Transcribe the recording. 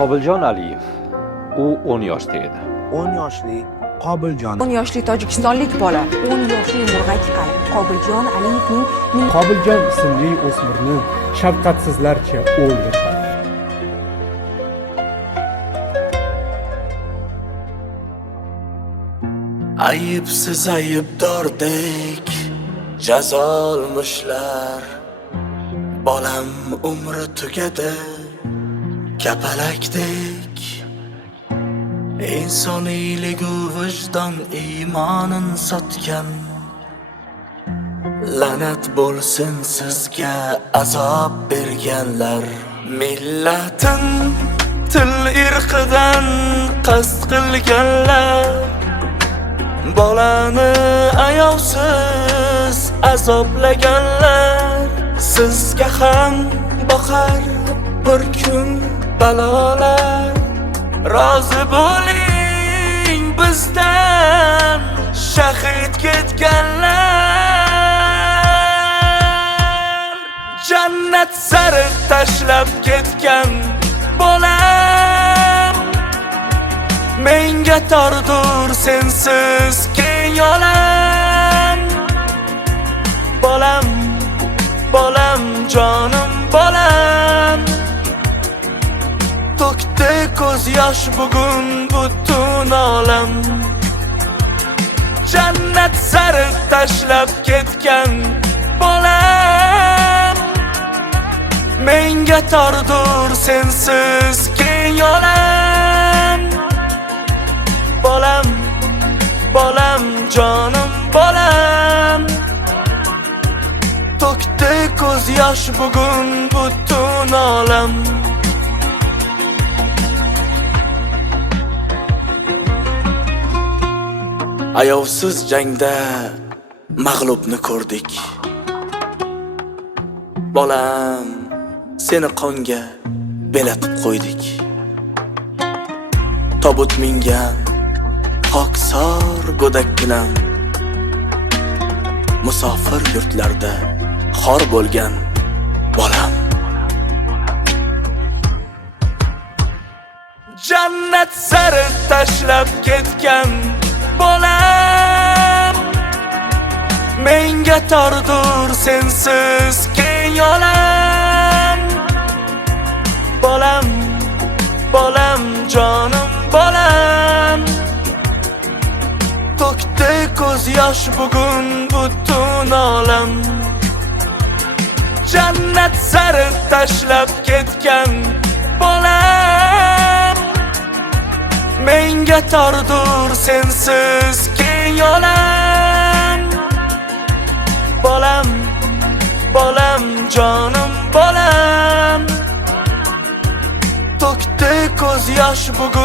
Qobiljon Aliyev. U 10 yoshda edi. 10 yoshli Qobiljon. 10 yoshli tojikistonlik bola 10 yoshli Nurg'ajiy Qobiljon Aliyevning Qobiljon ismli o'smirni shafqatsizlarcha o'ldirdi. Ayıpsız ayıpdordek jazo olmishlar. Bolam umri tugadi kapalakdek. İnsoniyligu vijdon iymonin sotgan. La'nat bo'lsin sizga azob berganlar. Millatin til irqidan qasd qilganlar. Bolani ayovsiz azoblaganlar. Sizga ham boqar bir kun balolar. Rozi bo'ling bizdan shahid ketganlar. Jannat sari tashlab ketgan bolam. Menga tordur sensiz keng olam. Bolam, bolam, jonim bolam. To'kdi ko'z yosh bugun butun olam. Jannat sari tashlab ketgan bolam. Menga tordur sensiz keng olam. Bolam, bolam, jonim bolam. To'kdi ko'z yosh bugun butun olam. Ayovsiz jangda mag'lubni ko'rdik. Bolam, seni qonga belatib qo'ydik. Tobut mingan oqsor go'dak bilan musofir yurtlarda xor bo'lgan bolam. Jannat sari tashlab ketgan bolam. Menga tordur sensiz keng olam. Bolam, bolam, jonim bolam. To'kdi ko'z yosh bugun butun olam. Jannat sari tashlab ketgan bolam. Menga tordur sensiz keng olam. Bolam, bolam, jonim bolam. To'kdi ko'z yosh bugun